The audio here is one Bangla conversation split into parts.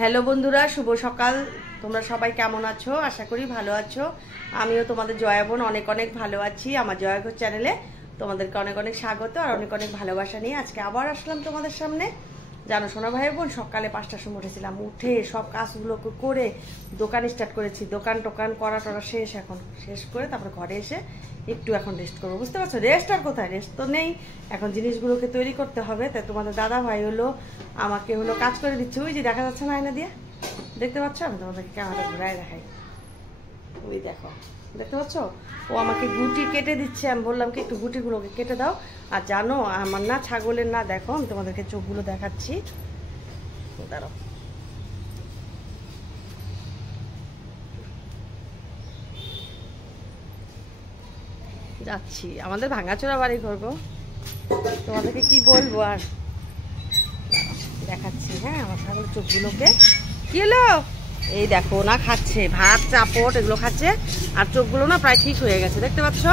হ্যালো বন্ধুরা, শুভ সকাল। তোমরা সবাই কেমন আছো? আশা করি ভালো আছো। আমিও তোমাদের জয়া বোন অনেক অনেক ভালো আছি। আমার জয়া ঘর চ্যানেলে তোমাদেরকে অনেক অনেক স্বাগত আর অনেক অনেক ভালোবাসা নিয়ে আজকে আবার আসলাম তোমাদের সামনে। জানো সোনা ভাই বোন, সকালে 5টার সময় উঠেছিলাম, উঠে সব কাজগুলো করে দোকান স্টার্ট করেছি। দোকান টোকান করা টরা শেষ, এখন শেষ করে তারপরে ঘরে এসে একটু এখন রেস্ট করবো। বুঝতে পারছো? রেস্ট আর কোথায়, রেস্ট তো নেই। এখন জিনিসগুলোকে তৈরি করতে হবে। তাই তোমাদের দাদা ভাই আমাকে কাজ করে দিচ্ছে। ওই যে দেখা যাচ্ছে না আয়না দিয়ে, দেখতে পাচ্ছ? আমি তোমাদেরকে ক্যামেরা ঘুরায় দেখাই। ওই দেখো, দেখতে পাচ্ছ? ও আমাকে গুটি কেটে দিচ্ছে। আমি বললাম কি একটু গুটিগুলোকে কেটে দাও। আর জানো আমার না ছাগলের না, দেখো আমি তোমাদেরকে চোখগুলো দেখাচ্ছি, দাঁড়াও। যাচ্ছি, আমাদের ভাঙাচোরা বাড়ি করবো, তোমাদেরকে কি বলবো আর, দেখাচ্ছি। হ্যাঁ, আমার ছাগলের চোখগুলোকে। কি হলো? এই দেখো না, খাচ্ছে ভাত চাপট এগুলো খাচ্ছে। আর চোখগুলো না প্রায় ঠিক হয়ে গেছে, দেখতে পাচ্ছ?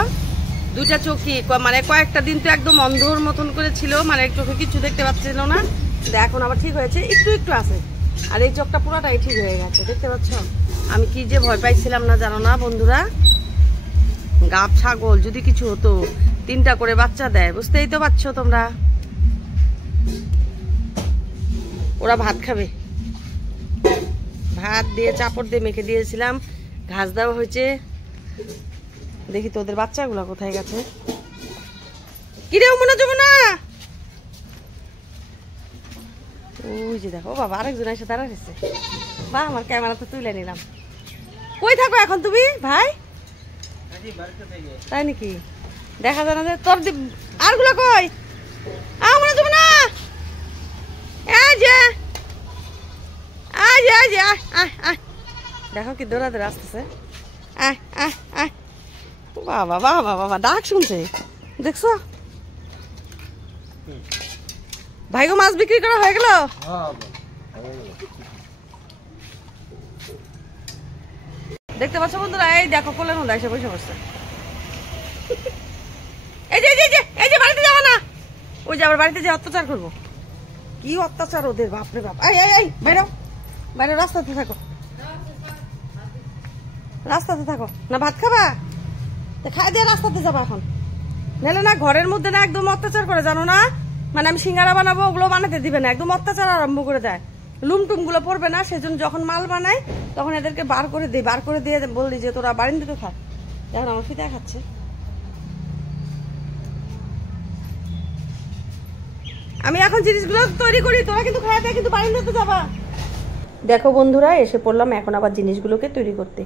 দুইটা চোখই মানে কয়েকটা দিন তো একদম অন্ধর মতন করে ছিল, মানে চোখে কিছু দেখতে পাচ্ছিল না। এখন আবার ঠিক হয়েছে, একটু একটু আছে। আর এই চোখটা পুরোটাই ঠিক হয়ে গেছে, দেখতে পাচ্ছ? আমি কি যে ভয় পাইছিলাম না, জানো না বন্ধুরা? গাব ছাগল যদি কিছু হতো, 3টা করে বাচ্চা দেয়, বুঝতেই তো পারছো তোমরা। ওরা ভাত খাবে, ভাত দিয়ে চাপড় দিয়ে মেখে দিয়েছিলাম, ঘাস দেওয়া হয়েছে। দেখি তোদের বাচ্চাগুলো কোথায় গেছে। কিরে মনে যাবো না? ওই যে দেখো বাবা, আরেকজন এসে দাঁড়াচ্ছে। বা আমার ক্যামেরা তো তুলে নিলাম। কই থাকো এখন তুমি ভাই? তাই নাকি? দেখা যায় না যে তোর আরগুলো কই? মনে যাবো না? এই যে দেখো কি দৌড়া দৌড়া আসতেছে। বাবা বাবা বাবা, ডাক শুনছে, দেখছো? ভাইগো মাছ বিক্রি করা হয়ে গেল? দেখতে পাচ্ছ বন্ধুরা? এই দেখো কোলের মধ্যে এসে বসে বসছে। এই যে এই যে বাড়িতে যাবো না, ওই যে আবার বাড়িতে যে অত্যাচার করবো। কি অত্যাচার ওদের, বাপরে বাপ। এই বাইরে বাইরে, রাস্তাতে থাকো, রাস্তাতে থাকো। না ভাত খাবা? খাই দিয়ে রাস্তাতে যাবো এখন। নাহলে না ঘরের মধ্যে না একদম অত্যাচার করে, জানো না? মানে আমি সিঙ্গারা বানাবো, ওগুলো বানাতে দিবে না, একদম অত্যাচার আরম্ভ করে দেয়। লুমটুম গুলো পড়বে না, সেজন্য যখন মাল বানাই তখন এদেরকে বার করে দিই, বার করে দিয়ে বললি যে তোরা বাড়িতে তো থাক। এখন আমার ফিতে খাচ্ছে। আমি এখন জিনিসগুলো তৈরি করি, তোরা কিন্তু খাওয়াতে কিন্তু বাড়িতে তো যাবা। দেখো বন্ধুরা, এসে পড়লাম এখন আবার জিনিসগুলোকে তৈরি করতে।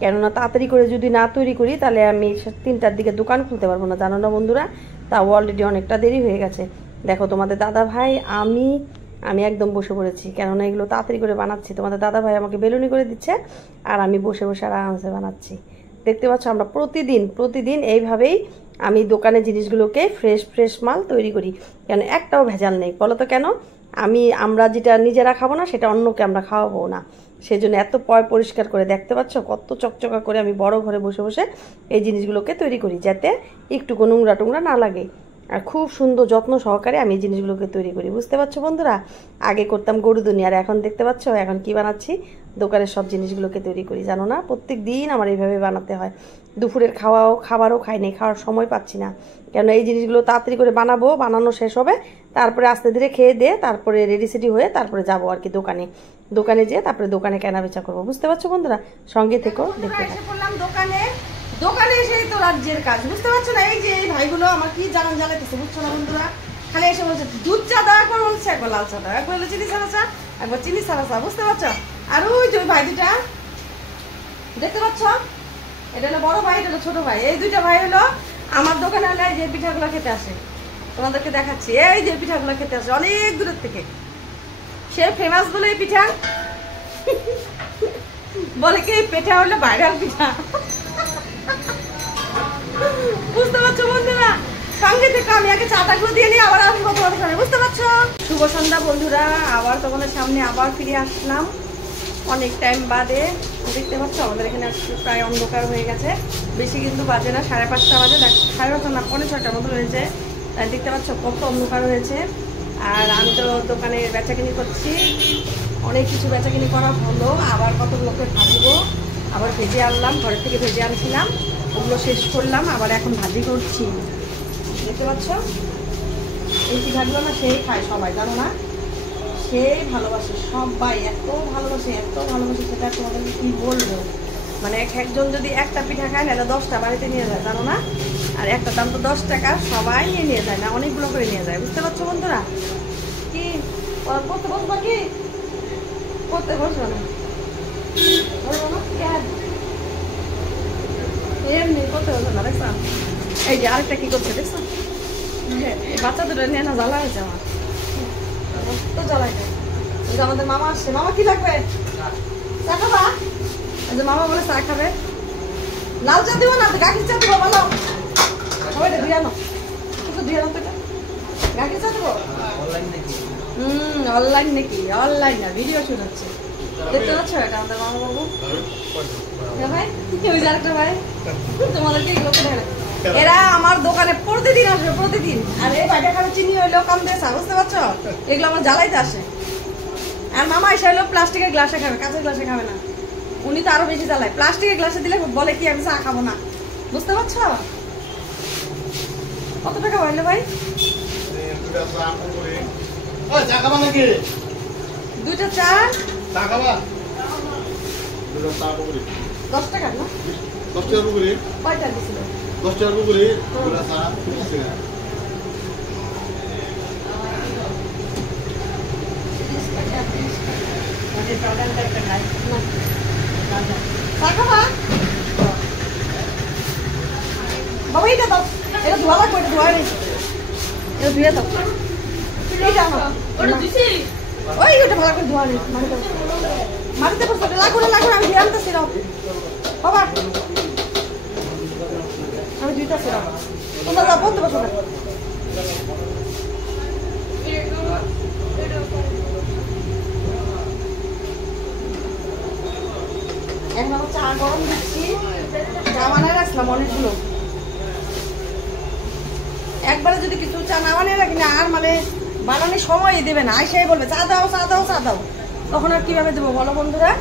কেননা তাড়াতাড়ি করে যদি না তৈরি করি তাহলে আমি 3টার দিকে দোকান খুলতে পারবো না, জানো না বন্ধুরা? তাও অলরেডি অনেকটা দেরি হয়ে গেছে। দেখো তোমাদের দাদা ভাই আমি একদম বসে পড়েছি, কেননা এগুলো তাড়াতাড়ি করে বানাচ্ছি। তোমাদের দাদা ভাই আমাকে বেলুনি করে দিচ্ছে আর আমি বসে বসে আরামসে বানাচ্ছি। দেখতে পাচ্ছ? আমরা প্রতিদিন এইভাবেই আমি দোকানে জিনিসগুলোকে ফ্রেশ মাল তৈরি করি। কেন একটাও ভেজাল নেই বলো তো? কেন? আমরা যেটা নিজেরা খাবো না সেটা অন্যকে আমরা খাওয়াবো না, সেজন্য এত পরিষ্কার করে। দেখতে পাচ্ছ কত চকচকা করে আমি বড় ঘরে বসে বসে এই জিনিসগুলোকে তৈরি করি, যাতে একটু নোংরা টোংরা না লাগে। আর খুব সুন্দর যত্ন সহকারে আমি এই জিনিসগুলোকে তৈরি করি, বুঝতে পারছো বন্ধুরা? আগে করতাম গরু দুনিয়ার, এখন দেখতে পাচ্ছ এখন কি বানাচ্ছি? দোকানের সব জিনিসগুলোকে তৈরি করি, জানো না? প্রত্যেক দিন আমার এইভাবে বানাতে হয়। দুপুরের খাবারও খাই নেই, খাওয়ার সময় পাচ্ছি না। কেন এই জিনিসগুলো তাড়াতাড়ি করে বানানো শেষ হবে, তারপরে আস্তে ধীরে খেয়ে দিয়ে তারপরে রেডি সেডি হয়ে তারপরে যাবো আর কি দোকানে যেয়ে তারপরে দোকানে কেনা বেচা করবো। বুঝতে পারছো বন্ধুরা? সঙ্গে থেকো, দেখতে দোকানে এসে তো রাজ্যের কাজ, বুঝতে পারছো না? এই যে এই ভাইগুলো আমার কি জ্বালাইতেছে, বুঝছো না বন্ধুরা? খালি এসে বলছে দুধ চা দাও, একবার বলছে একবার লাল চা দাও, একবার হলো চিনি ছাড়া চা, একবার চিনি ছাড়া চা, বুঝতে পারছো? আর ওই যে ওই ভাই দুটা দেখতে পাচ্ছ, এটা হলো বড় ভাই, এটা হলো ছোট ভাই। এই 2টা ভাই হলো আমার দোকানে হলে যে পিঠাগুলো খেতে আসে, তোমাদেরকে দেখাচ্ছি। এই যে পিঠাগুলো খেতে আসে অনেক দূরের থেকে, সে ফেমাস বলে এই পিঠা বলে কি পিঠা হলো ভাইরাল পিঠা, বুঝতে পারছো বন্ধুরা? সঙ্গে থেকে আমি আগে চাটাগুলো দিয়ে নিই, আবার আসবো তোমাদের সামনে, বুঝতে পারছো? শুভ সন্ধ্যা বন্ধুরা, আবার তোমাদের সামনে আবার ফিরে আসলাম অনেক টাইম বাদে। দেখতে পাচ্ছ আমাদের এখানে প্রায় অন্ধকার হয়ে গেছে, বেশি কিন্তু বাজে না, 5:30 বাজে, 5:30 না 6:45 মতো হয়েছে। দেখতে পাচ্ছ কত অন্ধকার হয়েছে। আর আমি তো দোকানে বেচাকিনি করছি। অনেক কিছু বেচাকিনি করা হলো, আবার কতগুলোকে ভাজবো, আবার ভেজে আনলাম, ঘরের থেকে ভেজে আনছিলাম, ওগুলো শেষ করলাম, আবার এখন ভাজি করছি। দেখতে পাচ্ছ এই পিঠাগুলো না সেই খায় সবাই, জানো না? সেই ভালোবাসে সবাই, এত ভালোবাসে সেটা তোমাদেরকে কি বলবো। মানে একজন যদি একটা পিঠা খায় না 10টা বাড়িতে নিয়ে যায়, জানো না? আর একটা দাম তো 10 টাকা, সবাই নিয়ে যায় না, অনেকগুলো করে নিয়ে যায়। বুঝতে পারছো বন্ধুরা? কি করতে বসবা, কি করতে বসবো না, এমনি করতে বসবো না। দেখছো এই যে আরেকটা কি করছে, দেখছো? বাচ্চা দুটো নিয়ে না জ্বালা হয়েছে আমার, তো জ্বালাই না। আমাদের মামা আসছে। মামা কি লাগবে? চা খাবা? এই যে মামা বলে চা খাবে। লাল চা দিব না, গাখির চা দিব? বলো সবাইটা দিয়ে আনো, কিন্তু দিয়ে আনো তো এটা। গাখির চা দিব? অনলাইন নাকি? অনলাইন না, ভিডিও শুট হচ্ছে। দেখতে পাচ্ছ এটা আমাদের মামা বাবু। ভাই ওই যে আরেকটা ভাই, তোমাদেরকে এগুলো ঢেলে এরা আমার দোকানে প্রতিদিন আসবে, প্রতিদিন। আর এই ভাইটা খাবে চিনি হইলেও কম দিয়েছে, বুঝতে পারছো? এগুলো আমার জ্বালাইতে আসে। আর মামা এসে হইলেও প্লাস্টিকের গ্লাসে খাবে, কাঁচের গ্লাসে খাবে না। উনি তো আরো বেশি জ্বালায়, প্লাস্টিকের গ্লাসে দিলে বলে কি আমি চা খাবো না। বুঝতে পারছো? কত টাকা হইলো ভাই? 2টা চা 10 টাকা না? 10 টাকা করে কয়টা দিছিল? 10 টাকা করে দুটো চা 30 টাকা। বাবা এটা দাও, এটা ধোয়া লাগবে, এটা ধোয়া নেই, এটা ধুয়ে দাও। এইটা আমার ওটা দিছি, ওই ওটা ভালো করে ধোয়া নেই, মাটিতে বসে লাগবে না, লাগবে না, আমি ধুয়ে আনতেছি। রাও বাবা, আমি ধুইতেছি। রাও তোমরা যাও, বলতে বসো না। এখন আমার চা গরম দিচ্ছি, চা বানায় রাখলাম অনেকগুলো। একবারে যদি কিছু চা না বানিয়ে রাখি না, আর মানে বানানোর সময়ই দেবে না, আইসাই বলবে চা দাও চা দাও চা দাও। তখন আর কিভাবে দেবো বলো বন্ধুরা?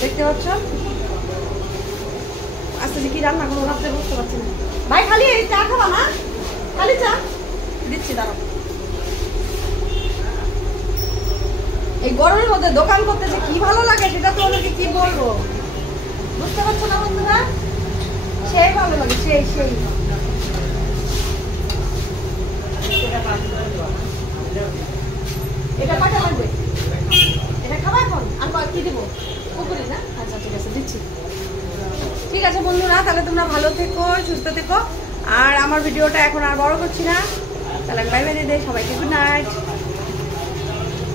দেখতে পাচ্ছ আজকে যে কি রান্না করবো ভাবতে বুঝতে পারছি না। ভাই খালি এই চা খাবা না? খালি চা দিচ্ছি, দাঁড়াও। এই গরমের মধ্যে দোকান করতে যে কি ভালো লাগে সেটা তো ওদেরকে কি বলবো। বুঝতে পারছো না বন্ধুরা? সেই ভালো লাগে, সেই সেই। এটা কয়টা লাগবে? এটা খাবা এখন? আর কি দেবো? পুকুরি না? আচ্ছা ঠিক আছে, দিচ্ছি। ঠিক আছে বন্ধুরা, তাহলে তোমরা ভালো থেকো, সুস্থ থেকো। আর আমার ভিডিওটা এখন আর বড় করছি না, তাহলে বাই বাই দিয়ে সবাইকে গুড নাইট।